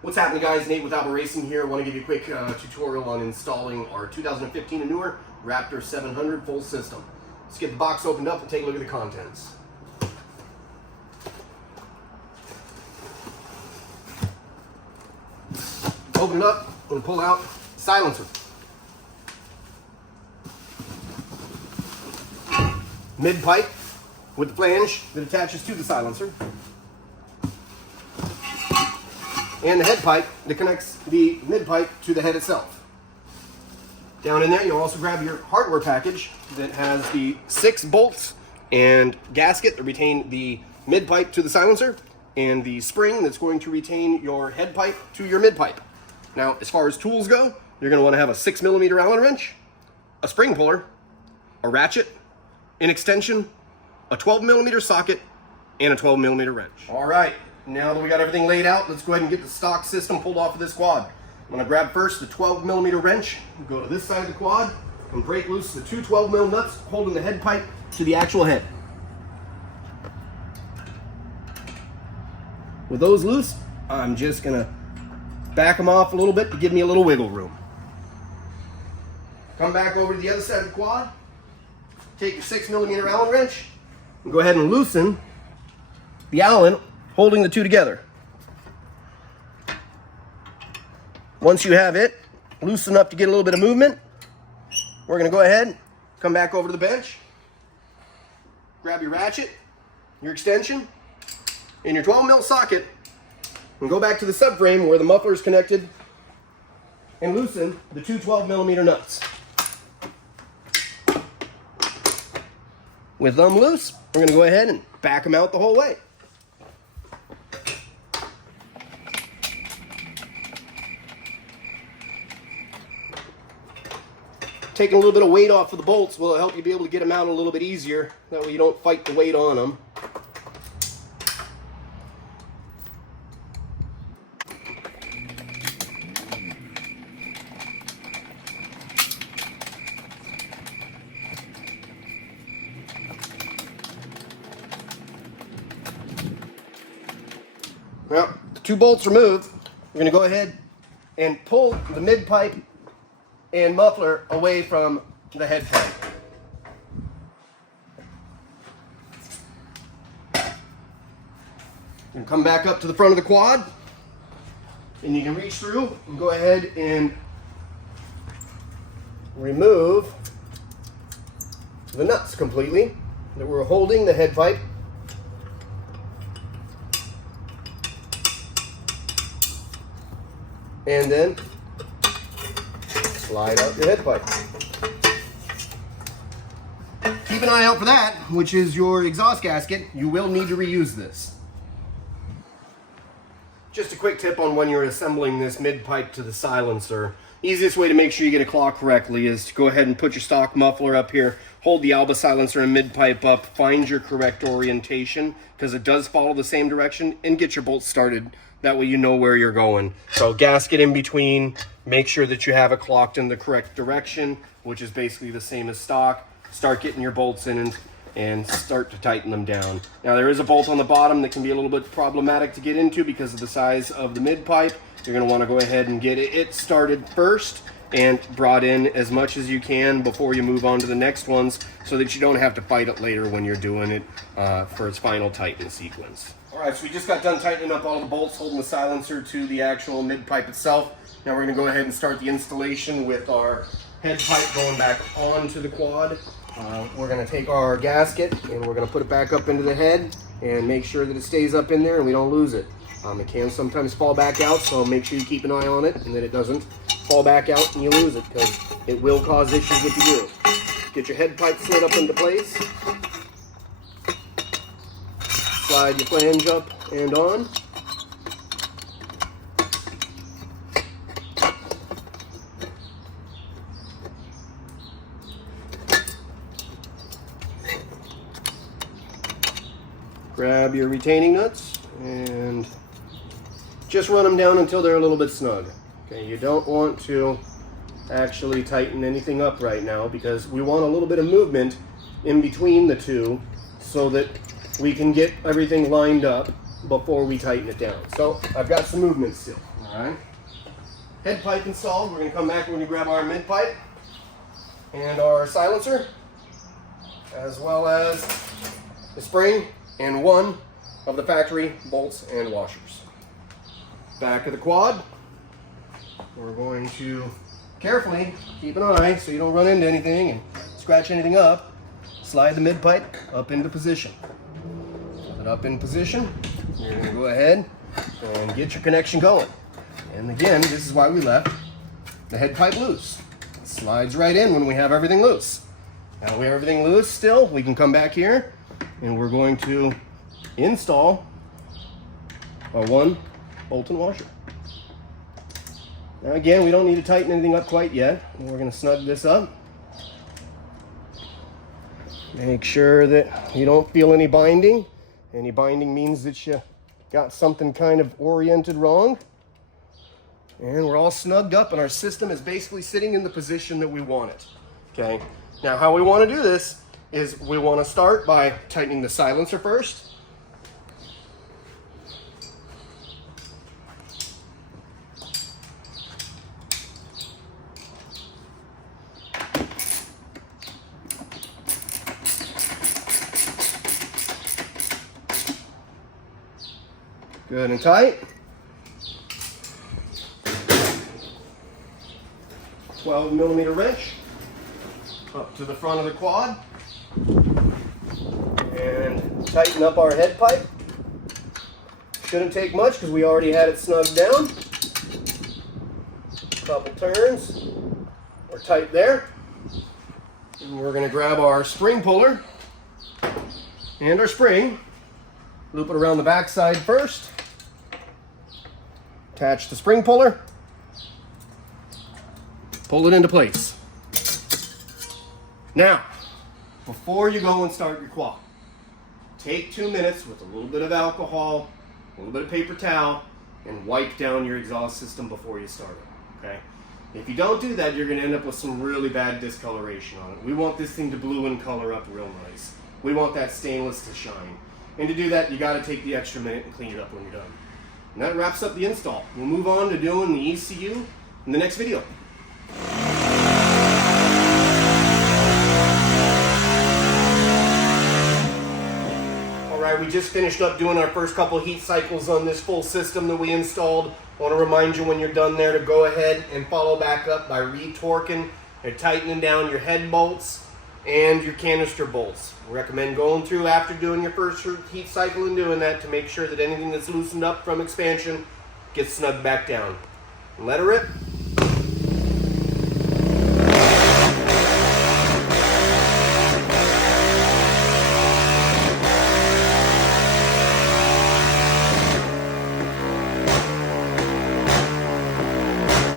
What's happening, guys? Nate with Alba Racing here. I want to give you a quick tutorial on installing our 2015 and newer Raptor700 full system. Let's get the box opened up and take a look at the contents. Open it up and pull out the silencer. Mid pipe with the flange that attaches to the silencer. And the head pipe that connects the mid pipe to the head itself. Down in there, you'll also grab your hardware package that has the 6 bolts and gasket that retain the mid pipe to the silencer, and the spring that's going to retain your head pipe to your mid pipe. Now, as far as tools go, you're going to want to have a 6mm Allen wrench, a spring puller, a ratchet, an extension, a 12mm socket, and a 12mm wrench. All right. Now that we got everything laid out, let's go ahead and get the stock system pulled off of this quad. I'm going to grab first the 12mm wrench, go to this side of the quad, and break loose the 2 12mm nuts holding the head pipe to the actual head. With those loose, I'm just going to back them off a little bit to give me a little wiggle room. Come back over to the other side of the quad, take your 6mm Allen wrench, and go ahead and loosen the Allen holding the two together. Once you have it loose enough to get a little bit of movement, we're going to go ahead, come back over to the bench, grab your ratchet, your extension, and your 12mm socket, and go back to the subframe where the muffler is connected and loosen the 2 12mm nuts. With them loose, we're going to go ahead and back them out the whole way. Taking a little bit of weight off of the bolts will help you be able to get them out a little bit easier. That way you don't fight the weight on them. Well, the 2 bolts removed, we're going to go ahead and pull the mid pipe and muffler away from the head pipe. And come back up to the front of the quad, and you can reach through and go ahead and remove the nuts completely that were holding the head pipe. And then slide out your head pipe. Keep an eye out for that, which is your exhaust gasket. You will need to reuse this. Just a quick tip on when you're assembling this mid pipe to the silencer. Easiest way to make sure you get it clocked correctly is to go ahead and put your stock muffler up here, hold the Alba silencer and mid pipe up, find your correct orientation, because it does follow the same direction, and get your bolts started. That way you know where you're going. So gasket in between, make sure that you have it clocked in the correct direction, which is basically the same as stock. Start getting your bolts in and start to tighten them down. Now there is a bolt on the bottom that can be a little bit problematic to get into because of the size of the mid pipe. You're going to want to go ahead and get it started first and brought in as much as you can before you move on to the next ones, so that you don't have to fight it later when you're doing it for its final tighten sequence. Alright, so we just got done tightening up all the bolts holding the silencer to the actual mid pipe itself. Now we're going to go ahead and start the installation with our head pipe going back onto the quad. We're going to take our gasket and we're going to put it back up into the head and make sure that it stays up in there and we don't lose it. It can sometimes fall back out, so make sure you keep an eye on it and that it doesn't fall back out and you lose it, because it will cause issues if you do. Get your head pipe slid up into place. Slide your flange up and on. Grab your retaining nuts and just run them down until they're a little bit snug. Okay, you don't want to actually tighten anything up right now because we want a little bit of movement in between the two so that we can get everything lined up before we tighten it down. So I've got some movement still. All right. Head pipe installed. We're going to come back when we grab our mid pipe and our silencer, as well as the spring and one of the factory bolts and washers. Back of the quad, we're going to carefully keep an eye so you don't run into anything and scratch anything up. Slide the mid pipe up into position. Put it up in position. You're going to go ahead and get your connection going. And again, this is why we left the head pipe loose. It slides right in when we have everything loose. Now we have everything loose still, we can come back here and we're going to install our one bolt and washer. Now again, we don't need to tighten anything up quite yet. We're going to snug this up. Make sure that you don't feel any binding. Any binding means that you got something kind of oriented wrong. And we're all snugged up and our system is basically sitting in the position that we want it. Okay. Now how we want to do this is we want to start by tightening the silencer first. Good and tight. 12mm wrench up to the front of the quad and tighten up our head pipe. Shouldn't take much because we already had it snugged down. Couple turns. We're tight there. And we're going to grab our spring puller and our spring. Loop it around the back side first. Attach the spring puller. Pull it into place. Now, before you go and start your quad, take 2 minutes with a little bit of alcohol, a little bit of paper towel, and wipe down your exhaust system before you start it, okay? If you don't do that, you're gonna end up with some really bad discoloration on it. We want this thing to blue and color up real nice. We want that stainless to shine. And to do that, you gotta take the extra minute and clean it up when you're done. And that wraps up the install. We'll move on to doing the ECU in the next video. Alright, we just finished up doing our first couple heat cycles on this full system that we installed. I want to remind you when you're done there to go ahead and follow back up by retorquing and tightening down your head bolts and your canister bolts. I recommend going through after doing your first heat cycle and doing that to make sure that anything that's loosened up from expansion gets snugged back down. And let her rip.